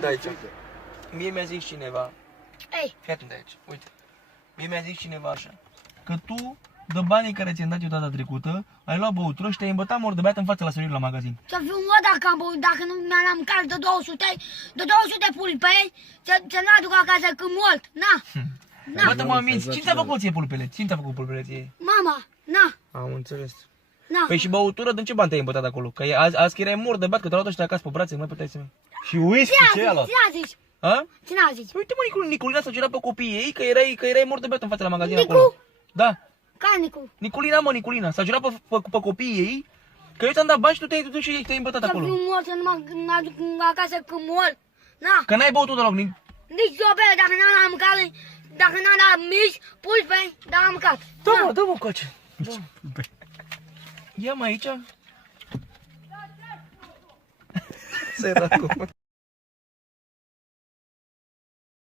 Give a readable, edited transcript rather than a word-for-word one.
De aici. Mie mi-a zis cineva. Ei. Fii atent de aici, uite. Mie mi-a zis cineva așa. Că tu, de banii care ți-am dat eu data trecută, ai luat băutură și te-ai îmbătat mor de beat în fața la Sorin la magazin. Să fiu mă dacă nu mi-am mâncat de 200, de 200 pulpei, să-mi aduc acasă când mult, na. Bă, te mă minți, cine ți-a făcut ție pulpele? Cine ți-a făcut pulpele ție? Mama, na. Am înțeles. Na. Păi și băutură, din ce bani te-ai îmbătat acolo? Că azi erai mor de beat, că te-au luat ăștia acasă pe brațe, nu mai puteai să mergi. Și whisky ce a luat? Cine a zis? A? Cine a zis? Uite mă, Niculina s-a cerat pe copiii ei că erai mor de beat în fața la magazin Nicu? acolo. Da. Care Nicu? Niculina, s-a jurat pe copiii ei că eu ți-am dat bani și tu te-ai dus și te-ai îmbătat Să acolo. fiu mult, să nu mă aduc acasă când mult, na. Că n-ai băut tu deloc, Nici zopere, dacă n-am mâncat, dacă n-am dat mici, pulpei, dar am mâncat. Dă-mă coace. Ia-mă aici. Săracu.